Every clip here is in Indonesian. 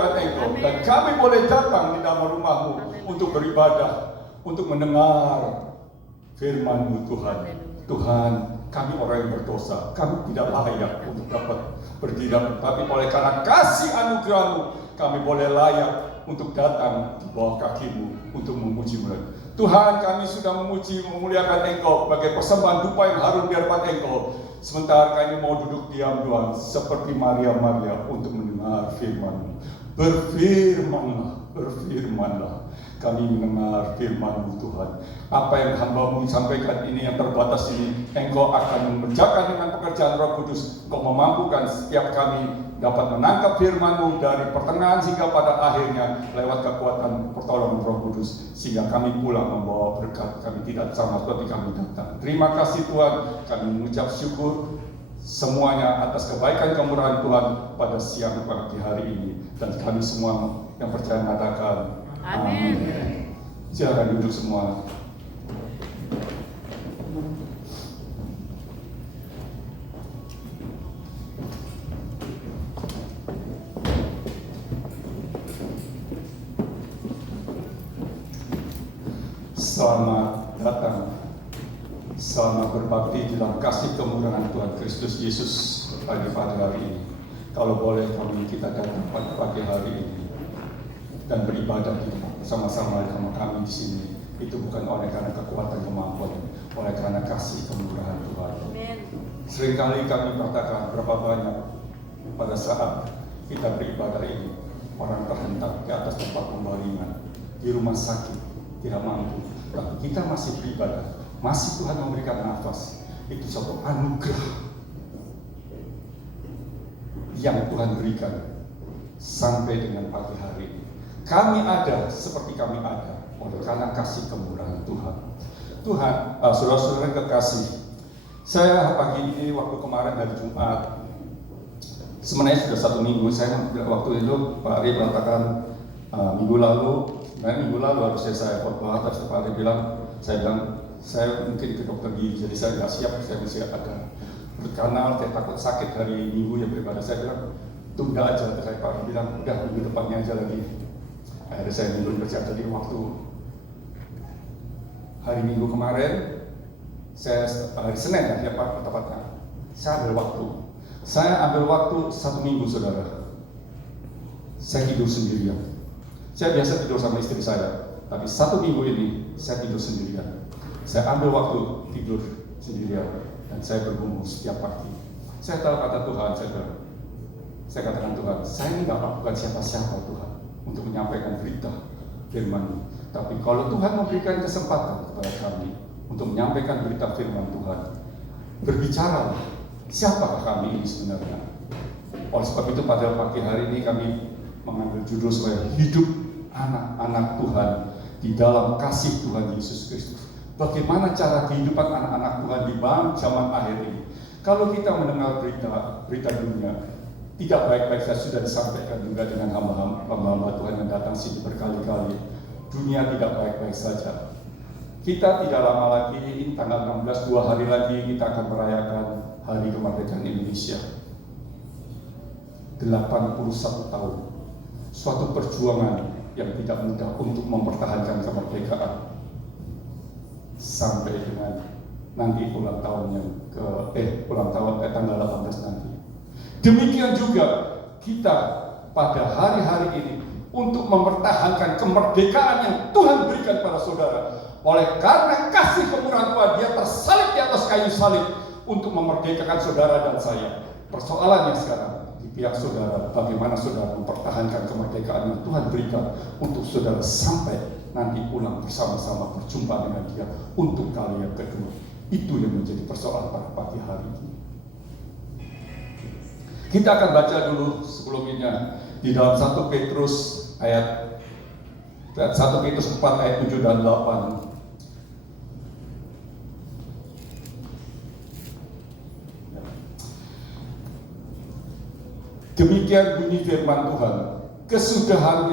memuliakan Engkau. Dan kami boleh datang di dalam rumah-Mu untuk beribadah, untuk mendengar firman-Mu Tuhan. Tuhan, kami orang yang berdosa, kami tidak layak untuk dapat berdiri, tapi oleh karena kasih anugerah-Mu, kami boleh layak untuk datang di bawah kaki-Mu untuk memuji-Mu. Tuhan, kami sudah memuji, memuliakan Engkau sebagai persembahan dupa yang harum di hadapan Engkau. Sementara kami mau duduk diam, Tuhan, seperti Maria untuk mendengar firman-Mu. Berfirmanlah, berfirmanlah. Kami mendengar firman-Mu Tuhan. Apa yang hamba-Mu sampaikan ini yang terbatas ini, Engkau akan mengerjakan dengan pekerjaan Roh Kudus. Engkau memampukan setiap kami dapat menangkap firman-Mu dari pertengahan hingga pada akhirnya lewat kekuatan pertolongan Roh Kudus, sehingga kami pulang membawa berkat. Kami tidak sama seperti kami datang. Terima kasih Tuhan, kami mengucap syukur semuanya atas kebaikan kemurahan Tuhan pada siang pagi hari ini, dan kami semua yang percaya mengatakan amin. Silakan duduk semua. Selamat datang, selamat berbakti dalam kasih kemurahan Tuhan Kristus Yesus pada hari ini. Kalau boleh kita datang pada pagi hari ini dan beribadah bersama-sama dengan kami di sini, itu bukan oleh karena kekuatan kemampuan, oleh karena kasih kemurahan Tuhan. Seringkali kami katakan berapa banyak pada saat kita beribadah ini, orang terhentak di atas tempat pembaringan, di rumah sakit, tidak mampu. Tapi kita masih beribadah, masih Tuhan memberikan nafas. Itu suatu anugerah yang Tuhan berikan sampai dengan pagi hari ini. Kami ada seperti kami ada oleh karena kasih kemurahan Tuhan. Tuhan, saudara-saudara kekasih, saya pagi ini waktu kemarin hari Jumat, sebenarnya sudah 1 minggu, saya waktu itu Pak Ari mengatakan minggu lalu harusnya saya khotbah, tapi Pak Ari saya bilang saya mungkin ke dokter gigi, jadi saya nggak siap, saya masih agak berkanal, saya takut sakit hari Minggu yang beribadah. Saya bilang tunda aja, saya Pak Ari bilang udah minggu depannya aja lagi. Akhirnya saya minggu kerja, jadi waktu hari Minggu kemarin, hari Senin ya Pak, tepatnya saya ambil waktu 1 minggu, saudara. Saya tidur sendirian. Saya biasa tidur sama istri saya, tapi 1 minggu ini saya tidur sendirian. Saya ambil waktu tidur sendirian dan saya bergumul setiap pagi. Saya tahu kata Tuhan, saya katakan Tuhan, saya ini bukan siapa-siapa Tuhan untuk menyampaikan berita firman-Mu. Tapi kalau Tuhan memberikan kesempatan kepada kami untuk menyampaikan berita firman Tuhan, berbicaralah, siapakah kami ini sebenarnya? Oleh sebab itu pada pagi hari ini kami mengambil judul sebagai hidup anak-anak Tuhan di dalam kasih Tuhan Yesus Kristus. Bagaimana cara kehidupan anak-anak Tuhan di zaman akhir ini? Kalau kita mendengar berita dunia, tidak baik-baik saja, sudah disampaikan juga dengan hamba-hamba Tuhan yang datang sini berkali-kali. Dunia tidak baik-baik saja. Kita tidak lama lagi, tanggal 16, 2 hari lagi kita akan merayakan Hari Kemerdekaan Indonesia. 81 tahun. Suatu perjuangan yang tidak mudah untuk mempertahankan kemerdekaan sampai dengan nanti ulang tahun tanggal 18 nanti. Demikian juga kita pada hari-hari ini untuk mempertahankan kemerdekaan yang Tuhan berikan pada saudara. Oleh karena kasih kemurahan Tuhan, Dia tersalib di atas kayu salib untuk memerdekakan saudara dan saya. Persoalannya sekarang di pihak saudara, bagaimana saudara mempertahankan kemerdekaan yang Tuhan berikan untuk saudara sampai nanti pulang bersama-sama berjumpa dengan Dia untuk kali yang kedua. Itu yang menjadi persoalan pada pagi hari ini. Kita akan baca dulu sebelumnya di dalam 1 Petrus 4 ayat 7 dan 8. Demikian bunyi firman Tuhan, kesudahan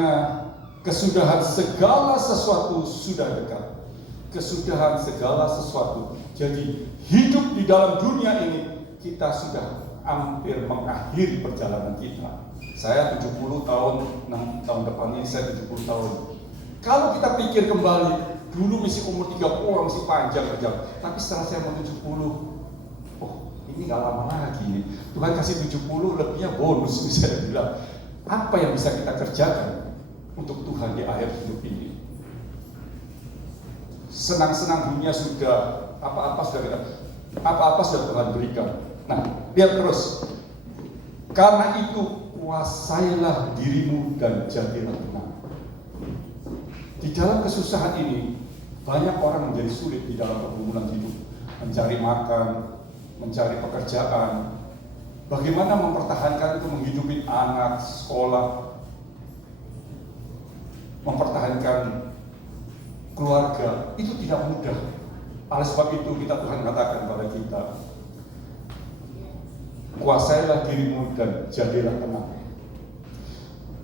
segala sesuatu sudah dekat. Kesudahan segala sesuatu. Jadi hidup di dalam dunia ini kita sudah hampir mengakhiri perjalanan kita. Saya 70 tahun, 6 tahun depan ini saya 70 tahun. Kalau kita pikir kembali, dulu misi umur 30 masih panjang kerja. Tapi setelah saya mau 70, oh ini gak lama lagi nih. Tuhan kasih 70, lebihnya bonus bisa dibilang. Apa yang bisa kita kerjakan untuk Tuhan di akhir hidup ini? Senang-senang dunia sudah, apa-apa sudah Tuhan berikan. Nah, lihat terus. Karena itu kuasailah dirimu dan jadilah tenang. Di dalam kesusahan ini, banyak orang menjadi sulit di dalam pergumulan hidup. Mencari makan, mencari pekerjaan. Bagaimana mempertahankan itu, menghidupi anak, sekolah, mempertahankan keluarga, itu tidak mudah. Oleh sebab itu Tuhan katakan kepada kita, kuasailah dirimu dan jadilah tenang,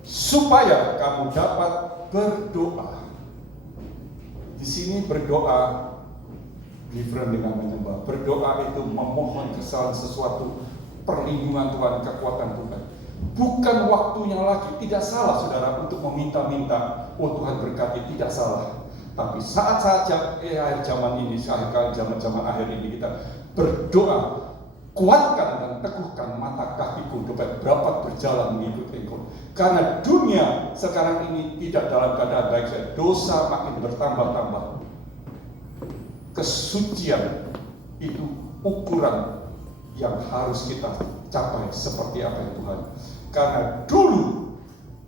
supaya kamu dapat berdoa. Di sini berdoa different dengan menyembah. Berdoa itu memohon kesalahan sesuatu, perlindungan Tuhan, kekuatan Tuhan. Bukan waktunya lagi, tidak salah saudara untuk meminta-minta, oh Tuhan berkati, tidak salah. Tapi saat-saat akhir zaman ini, zaman akhir ini kita berdoa, kuatkan dan teguhkan mata kakiku dapat berjalan mengikuti Engkau. Karena dunia sekarang ini tidak dalam keadaan baik saja. Dosa makin bertambah-tambah. Kesucian itu ukuran yang harus kita capai seperti apa yang Tuhan. Karena dulu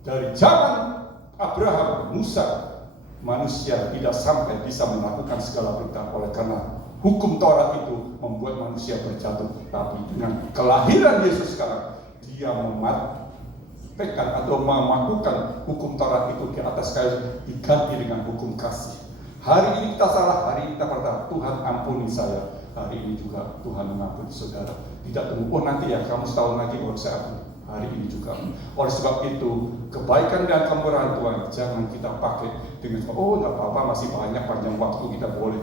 dari zaman Abraham, Musa, manusia tidak sampai bisa melakukan segala perintah. Oleh karena hukum Taurat itu membuat manusia berjatuh. Tapi dengan kelahiran Yesus sekarang, dia mematikan atau melakukan hukum Taurat itu di atas kayu, diganti dengan hukum kasih. Hari ini kita salah, hari ini kita berkata, Tuhan ampuni saya. Hari ini juga Tuhan mengampuni saudara. Tidak tunggu, oh nanti ya kamu setahun lagi baru saya ampuni. Hari ini juga. Oleh sebab itu, kebaikan dan kemurahan Tuhan jangan kita pakai dengan oh nggak apa-apa, masih banyak panjang waktu kita boleh.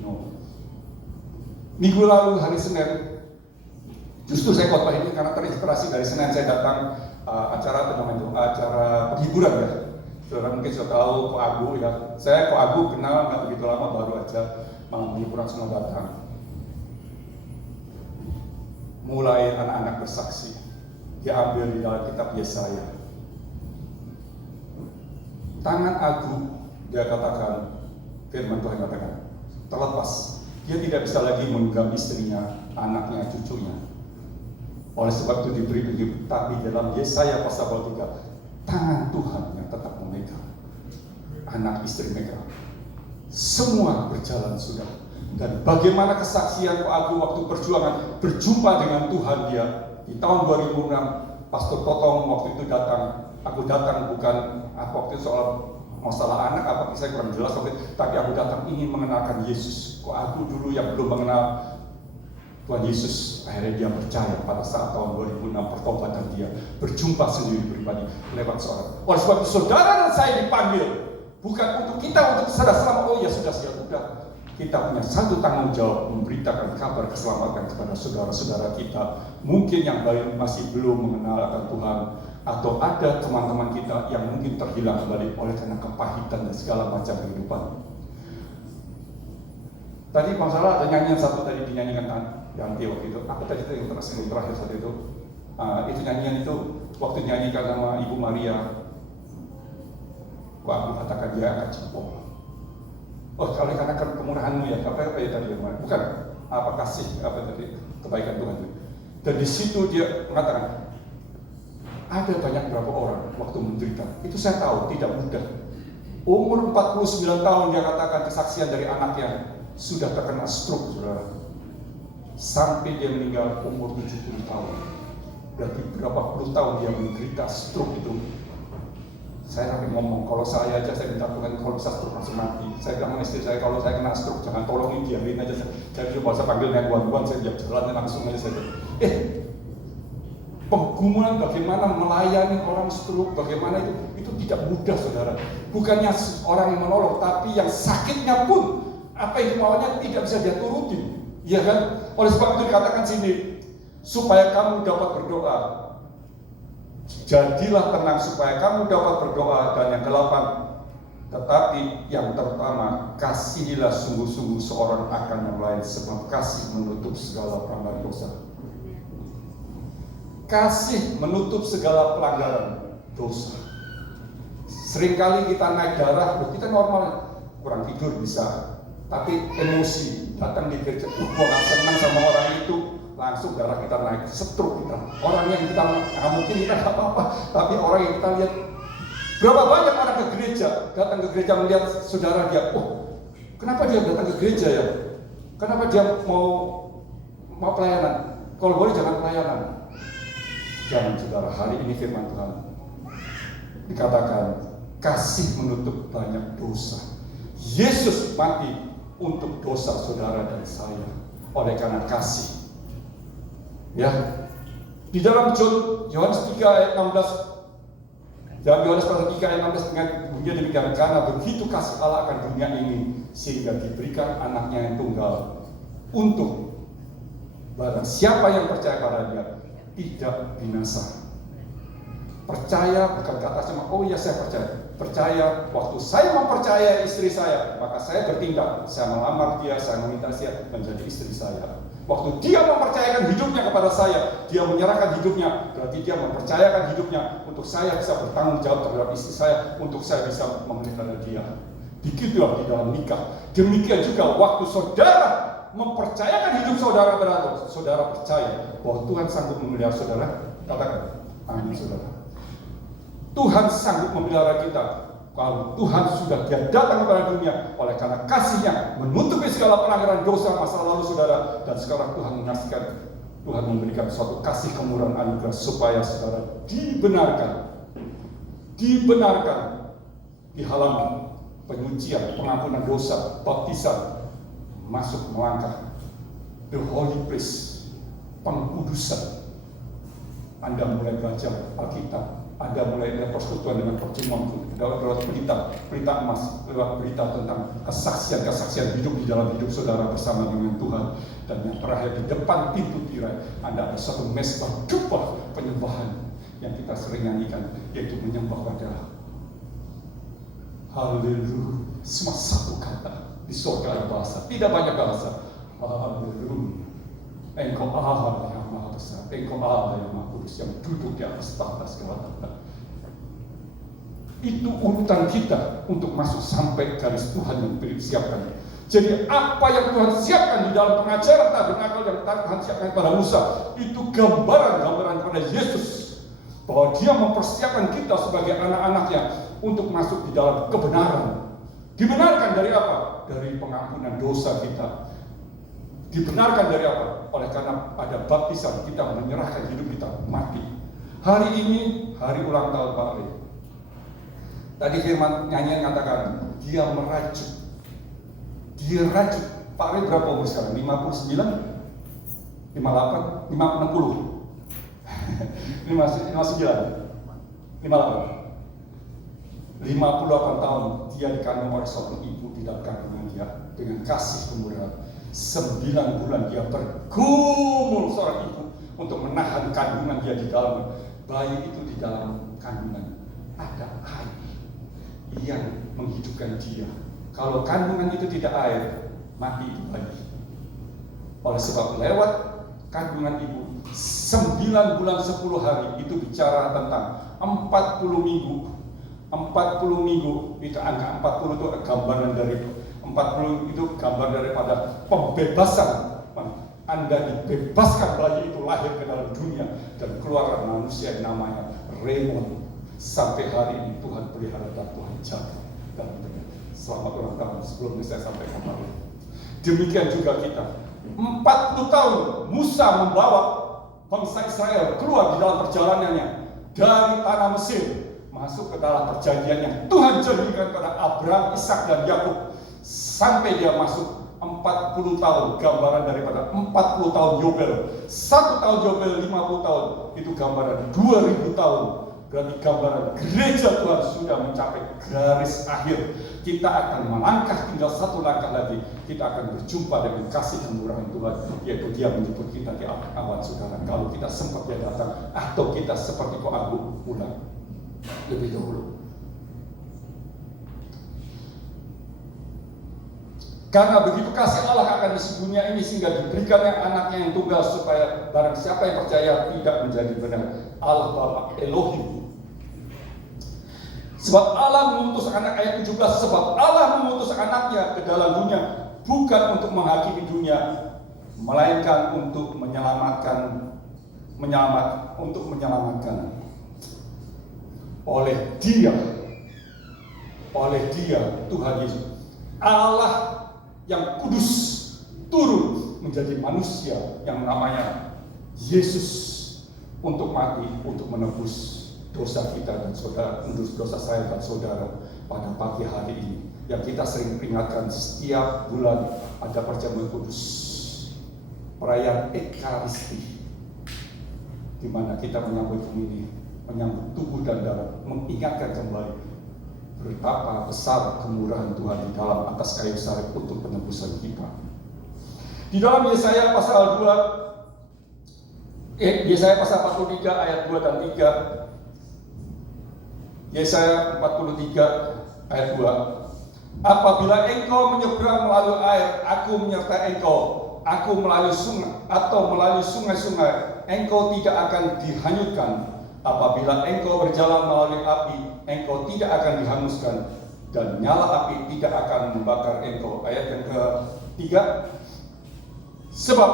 No. Minggu lalu hari Senin, justru saya khotbah ini karena terinspirasi dari Senin saya datang acara penghiburan ya. Saudara mungkin sudah tahu Ko Agu ya. Saya Ko Agu kenal nggak begitu lama, baru aja malam penghiburan semua datang. Mulai anak-anak bersaksi, diambil di dalam kitab Yesaya. Tangan Agu, dia katakan, firman Tuhan katakan, terlepas. Dia tidak bisa lagi menggenggam istrinya, anaknya, cucunya. Oleh sebab itu diberi begitu. Tapi dalam Yesaya pasal 3, tangan Tuhan yang tetap memegang, anak istri megang. Semua berjalan sudah. Dan bagaimana kesaksian Agu waktu perjuangan berjumpa dengan Tuhan dia di tahun 2006, Pastor Totong waktu itu datang. Aku datang bukan waktu itu soal masalah anak apa saya kurang jelas, tapi aku datang ingin mengenalkan Yesus. Kok aku dulu yang belum mengenal Tuhan Yesus, akhirnya dia percaya pada saat tahun 2006 pertobatan dia, berjumpa sendiri pribadi lewat seorang. Oleh sebab itu saudara dan saya dipanggil bukan untuk kita untuk selama oh ya sudah siap udah. Kita punya satu tanggung jawab memberitakan kabar keselamatan kepada saudara-saudara kita, mungkin yang masih belum mengenal akan Tuhan, atau ada teman-teman kita yang mungkin terhilang kembali oleh karena kepahitan dan segala macam kehidupan. Tadi masalah ada nyanyian satu tadi dinyanyikan Yanti waktu itu. Apa tadi itu yang terakhir saat itu? Itu nyanyian itu waktu dinyanyikan sama Ibu Maria. Wah, aku katakan dia akan jempol. Oh, kalau dikatakan kemurahanmu ya, apa ya tadi? Bukan, apa kasih, apa tadi kebaikan Tuhan. Dan di situ dia mengatakan, ada banyak berapa orang waktu menderita. Itu saya tahu tidak mudah. Umur 49 tahun dia katakan kesaksian dari anaknya sudah terkena stroke, saudara. Sampai dia meninggal umur 70 tahun. Berarti berapa puluh tahun dia menderita stroke itu. Saya sampai ngomong, kalau saya aja saya minta Tuhan kalau bisa stroke langsung mati. Saya bilang sama istri saya, kalau saya kena stroke jangan tolongin, biarin aja. Saya juga bisa panggil 911, saya biar jalannya langsung aja saya. Penggumulan bagaimana melayani orang stroke, bagaimana itu tidak mudah, saudara. Bukannya orang yang menolong, tapi yang sakitnya pun apa yang maunya tidak bisa dia turutin, ya kan? Oleh sebab itu dikatakan sini supaya kamu dapat berdoa, Jadilah tenang supaya kamu dapat berdoa. Dan yang ke-8, tetapi yang terutama, kasihilah sungguh-sungguh seorang akan yang lain, sebab kasih menutup segala pelanggaran dosa. Kasih menutup segala pelanggaran dosa. Seringkali kita naik darah, kita normal, kurang tidur bisa, tapi emosi datang di gereja, gua gak senang sama orang itu, langsung darah kita naik, stroke kita. Orang yang kita mungkin kita gak apa-apa, tapi orang yang kita lihat, berapa banyak orang ke gereja, datang ke gereja melihat saudara dia, kenapa dia datang ke gereja ya? Kenapa dia mau pelayanan? Kalau boleh jangan pelayanan. Jangan saudara, hari ini firman Tuhan dikatakan kasih menutup banyak dosa. Yesus mati untuk dosa saudara dan saya oleh karena kasih. Ya, di dalam Yohanes 3 ayat 16, dalam Yohanes 3 ayat 16 dengan bunyi demikian, karena begitu kasih Allah akan dunia ini sehingga diberikan anaknya yang tunggal untuk barang siapa yang percaya pada dia tidak binasa. Percaya bukan kata cuma ya saya percaya. Percaya waktu saya mempercayai istri saya, maka saya bertindak, saya melamar dia, saya meminta dia menjadi istri saya. Waktu dia mempercayakan hidupnya kepada saya, dia menyerahkan hidupnya, berarti dia mempercayakan hidupnya untuk saya bisa bertanggung jawab terhadap istri saya, untuk saya bisa memelihara dia. Begitulah di dalam nikah. Demikian juga waktu saudara mempercayakan hidup saudara pada saudara percaya bahwa Tuhan sanggup memelihara saudara. Katakan amin saudara. Tuhan sanggup memelihara kita. Kalau Tuhan sudah dia datang kepada dunia oleh karena kasihnya menutupi segala pelanggaran dosa masa lalu saudara, dan sekarang Tuhan mengasihkan, Tuhan memberikan suatu kasih kemurahan anugerah supaya saudara dibenarkan di halaman penyucian, pengampunan dosa, baptisan, masuk melangkah the holy place, pengkudusan. Anda mulai belajar Alkitab, Anda mulai persekutuan dengan perjamuan lewat berita emas, lewat berita tentang kesaksian hidup di dalam hidup saudara bersama dengan Tuhan. Dan yang terakhir di depan pintu tirai, Anda ada satu mesbah dupa penyembahan yang kita sering nyanyikan, yaitu menyembah pada haleluya. Cuma satu kata di surga ada bahasa, tidak banyak bahasa. Haleluya. Engkau Allah yang maha besar, Engkau Allah yang maha kudus, yang duduk di atas tahta segala tahta. Itu urutan kita untuk masuk sampai garis Tuhan yang siapkan. Jadi apa yang Tuhan siapkan di dalam pengajaran tabernakel yang Tuhan siapkan kepada Musa, itu gambaran kepada Yesus, bahwa Dia mempersiapkan kita sebagai anak-anaknya untuk masuk di dalam kebenaran. Dibenarkan dari apa? Dari pengampunan dosa kita. Dibenarkan dari apa? Oleh karena ada baptisan, kita menyerahkan hidup kita mati. Hari ini hari ulang tahun Pak Ri. Tadi firman nyanyian mengatakan dia merajut. Dia rajut. Pak Ri berapa umur sekarang? 59? 58? 60? 59? 58? 58 tahun dia dikandung oleh seorang ibu di dalam kandungan dia dengan kasih kemurahan. 9 bulan dia bergumul seorang ibu untuk menahan kandungan dia di dalam bayi itu. Di dalam kandungan ada air yang menghidupkan dia. Kalau kandungan itu tidak air, mati itu bayi. Oleh sebab lewat kandungan ibu 9 bulan 10 hari itu bicara tentang 40 minggu. 40 minggu itu angka 40 itu gambaran dari 40 itu gambar daripada pembebasan. Anda dibebaskan, bayi itu lahir ke dalam dunia dan keluar manusia yang namanya Raymond. Sampai hari ini Tuhan pelihara dan Tuhan jaga dalam dunia. Selamat ulang tahun sebelumnya saya sampaikan hari. Demikian juga kita. 40 tahun Musa membawa bangsa Israel keluar di dalam perjalanannya dari tanah Mesir masuk ke dalam perjanjian yang Tuhan janjikan kepada Abraham, Ishak dan Yakub. Sampai dia masuk 40 tahun, gambaran daripada 40 tahun Yobel. 1 tahun Yobel 50 tahun, itu gambaran 2000 tahun berarti gambaran gereja Tuhan sudah mencapai garis akhir. Kita akan melangkah tinggal satu langkah lagi. Kita akan berjumpa dengan kasih kemurahan Tuhan, yaitu Dia menjemput kita di awan saudara. Kalau kita sempat Dia datang, atau kita seperti Abu pulang lebih dahulu. Karena begitu kasih Allah akan isi dunia ini, sehingga diberikannya anaknya yang tunggal, supaya barang siapa yang percaya tidak menjadi benar. Allah Bapa Elohim. Sebab Allah mengutus anak, ayat 17, sebab Allah mengutus anaknya ke dalam dunia bukan untuk menghakimi dunia, melainkan untuk menyelamatkan. Oleh Dia Tuhan Yesus, Allah yang kudus turun menjadi manusia yang namanya Yesus untuk mati, untuk menebus dosa kita dan saudara, dosa saya dan saudara pada pagi hari ini. Yang kita sering peringatkan setiap bulan ada perjamuan kudus, perayaan Ekaristi, di mana kita menyambut ini, menyambut tubuh dan darah, mengingatkan kembali betapa besar kemurahan Tuhan di dalam atas kayu salib untuk penebusan kita. Di dalam Yesaya pasal 43 ayat 2 dan 3. Yesaya 43 ayat 2. Apabila engkau menyeberang melalui air, aku menyertai engkau. Aku melalui sungai atau melalui sungai-sungai, engkau tidak akan dihanyutkan. Apabila engkau berjalan melalui api, engkau tidak akan dihanguskan, dan nyala api tidak akan membakar engkau. Ayat yang ketiga. Sebab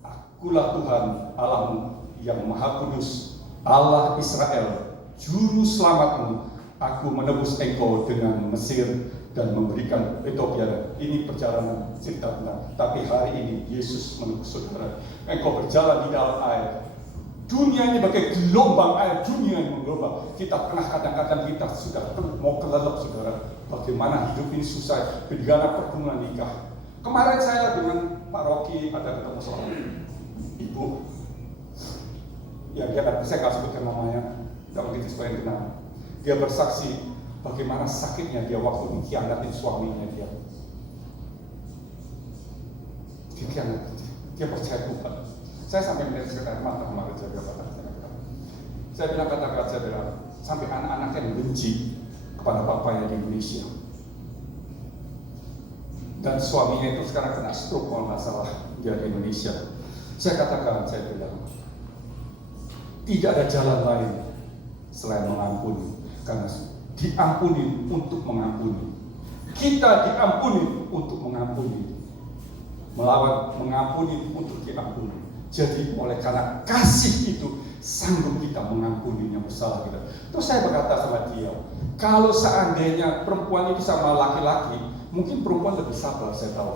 akulah Tuhan Allahmu yang Maha Kudus, Allah Israel, Juru Selamatmu. Aku menebus engkau dengan Mesir dan memberikan Ethiopia. Ini perjalanan cerita benar. Tapi hari ini Yesus menebus saudara. Engkau berjalan di dalam air. Dunia ini bagai gelombang air, dunia yang menggelombang. Kita pernah kadang-kadang kita sudah mau kelelep saudara. Bagaimana hidup ini susah, bagaimana pertemuan nikah. Kemarin saya dengan Pak Rocky ada ketemu seorang ibu. Ya dia kan, saya nggak sebutkan namanya, nggak begitu supaya kenal. Dia bersaksi bagaimana sakitnya dia waktu dikhianatin suaminya dia. Dikhianatin, dia percaya Tuhan. Saya sampai melihat sekitar mata kemarin saya bilang kata-kata saya bilang sampai anak-anaknya benci kepada bapaknya di Indonesia. Dan suaminya itu sekarang kena stroke kalau nggak salah dia di Indonesia. Saya bilang tidak ada jalan lain selain mengampuni, karena diampuni untuk mengampuni. Kita diampuni untuk mengampuni, melawan mengampuni untuk diampuni. Jadi oleh karena kasih itu sanggup kita mengampuni yang bersalah kita. Terus saya berkata sama dia, kalau seandainya perempuan itu sama laki-laki, mungkin perempuan lebih sabar, saya tahu.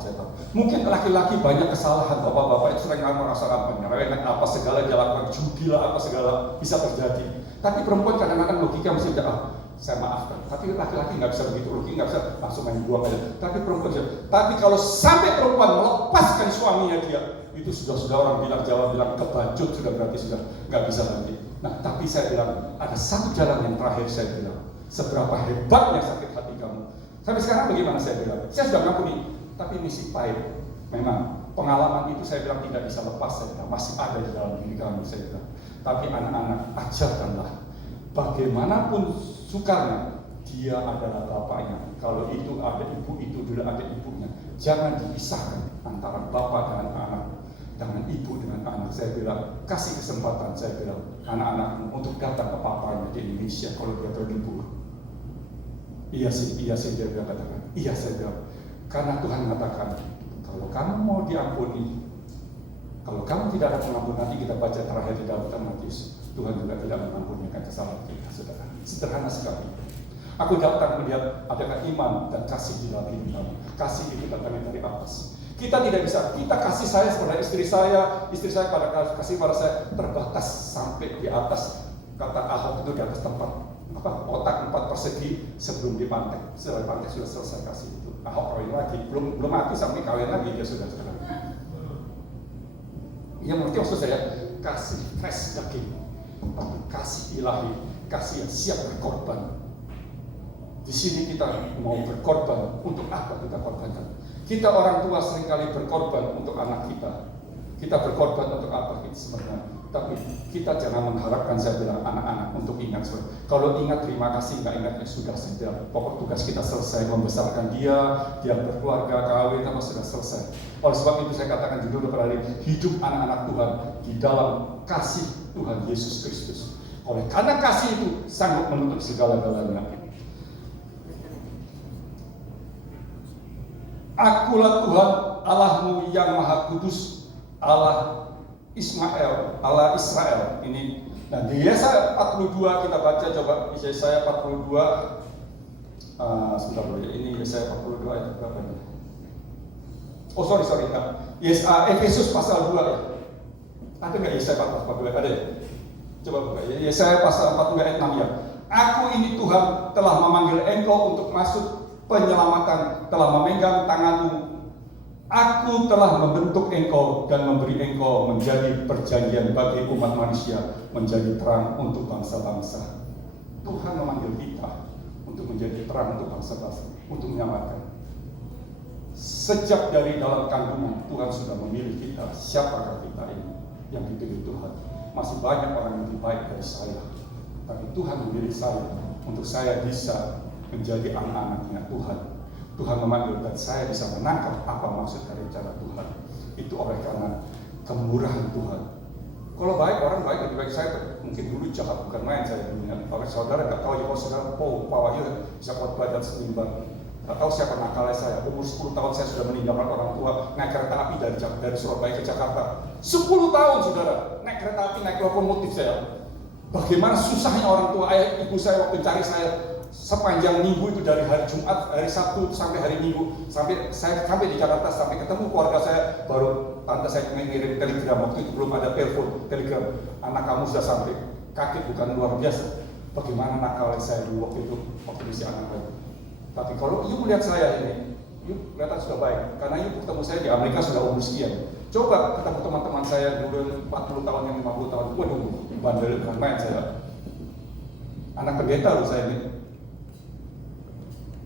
Mungkin laki-laki banyak kesalahan, bapak-bapak itu sering merasa menyerahkan apa segala jalan judi lah, apa segala bisa terjadi. Tapi perempuan kadang-kadang logika mesti saya maafkan. Tapi laki-laki nggak bisa begitu, logika nggak bisa langsung main buang aja. Tapi perempuan bisa. Tapi kalau sampai perempuan melepaskan suaminya dia, itu sudah orang Jawa bilang kebacut, sudah berarti sudah nggak bisa lagi. Nah, tapi saya bilang ada satu jalan yang terakhir, saya bilang seberapa hebatnya sakit hati kamu. Sampai sekarang bagaimana saya bilang? Saya sudah ngampuni, tapi misi pahit. Memang pengalaman itu saya bilang tidak bisa lepas, saya bilang masih ada di dalam diri kamu, saya bilang. Tapi anak-anak ajarkanlah, bagaimanapun sukarnya, dia adalah bapaknya. Kalau itu ada ibu, itu juga ada ibunya. Jangan dipisahkan antara bapak dengan anak, dengan ibu dengan anak. Saya bilang kasih kesempatan, saya bilang anak-anakmu untuk datang ke papanya di Indonesia kalau dia terlibur. Iya sih dia bilang katakan. Iya saya bilang. Karena Tuhan mengatakan, kalau kamu mau diampuni, kalau kamu tidak ada pengampunan, nanti kita baca terakhir di dalam Matius, Tuhan juga tidak mengampuni kesalahan kita, saudara. Sederhana sekali. Aku datang melihat adakah iman dan kasih di dalam hidup kamu. Kasih itu datangnya dari atas. Kita tidak bisa, kita kasih saya kepada istri saya pada kasih pada saya terbatas sampai di atas. Kata Ahok itu di atas tempat otak 4 persegi sebelum di pantai. Setelah di pantai sudah selesai kasih itu. Ahok kawin lagi, belum mati sampai kawin lagi dia sudah sekarang. Yang penting maksud saya kasih fresh daging, tapi kasih ilahi kasih yang siap berkorban. Di sini kita mau berkorban. Untuk apa kita korbankan? Kita orang tua seringkali berkorban untuk anak kita. Kita berkorban untuk apa kita sebenarnya? Tapi kita jangan mengharapkan, saya bilang, anak-anak untuk ingat. Kalau ingat terima kasih, nggak ingat ya sudah saja. Pokok tugas kita selesai, membesarkan dia berkeluarga, kawin, apa sudah selesai. Oleh sebab itu saya katakan judul kali, hidup anak-anak Tuhan di dalam kasih Tuhan Yesus Kristus. Oleh karena kasih itu sanggup menutup segala-galanya. Akulah Tuhan Allahmu yang Maha Kudus, Allah Ismail, Allah Israel. Ini, nah di Yesaya 42 kita baca, coba Yesaya 42. Sebentar dulu ya, ini Yesaya 42 ayat berapa ini? Oh sorry, Efesus pasal 2 ya. Ada nggak Yesaya 42? Ada ya? Coba buka ya, Yesaya pasal 42 ayat 6 ya. Aku ini Tuhan telah memanggil engkau untuk masuk penyelamatan, telah memegang tanganmu. Aku telah membentuk engkau dan memberi engkau menjadi perjanjian bagi umat manusia, menjadi terang untuk bangsa-bangsa. Tuhan memanggil kita untuk menjadi terang untuk bangsa-bangsa, untuk menyelamatkan. Sejak dari dalam kandungan Tuhan sudah memilih kita. Siapakah kita ini yang dipilih Tuhan? Masih banyak orang yang lebih baik dari saya, tapi Tuhan memilih saya untuk saya bisa menjadi anak-anaknya Tuhan. Tuhan memanggil dan saya bisa menangkap apa maksud dari cara Tuhan. Itu oleh karena kemurahan Tuhan. Kalau baik, orang baik lebih baik saya. Mungkin dulu jahat, bukan main saya dunia. Kalau saudara nggak tahu ya, kalau saudara Pak Wahyu bisa khotbah dan seimbang. Nggak tahu siapa nakalnya saya. Umur 10 tahun saya sudah meninggalkan orang tua, naik kereta api dari Surabaya ke Jakarta. 10 tahun saudara, naik kereta api, naik lokomotif saya. Bagaimana susahnya orang tua, ayah ibu saya waktu cari saya sepanjang minggu itu, dari hari Jumat, hari Sabtu sampai hari Minggu, sampai saya sampai di Jakarta, sampai ketemu keluarga saya, baru tante saya mengirim telegram. Waktu itu belum ada telepon, telegram, anak kamu sudah sampai. Kaget, bukan luar biasa bagaimana nakal saya dulu waktu itu, waktu masih anak bayi. Tapi kalau you melihat saya ini, you kelihatan sudah baik, karena you ketemu saya di Amerika sudah umur sekian. Coba ketemu teman-teman saya dulu 40 tahun, yang 50 tahun, waduh, bandel, bukan main saya. Anak pendeta loh saya ini.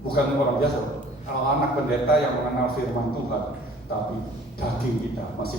Bukan orang biasa, kalau anak pendeta yang mengenal firman Tuhan, tapi daging kita masih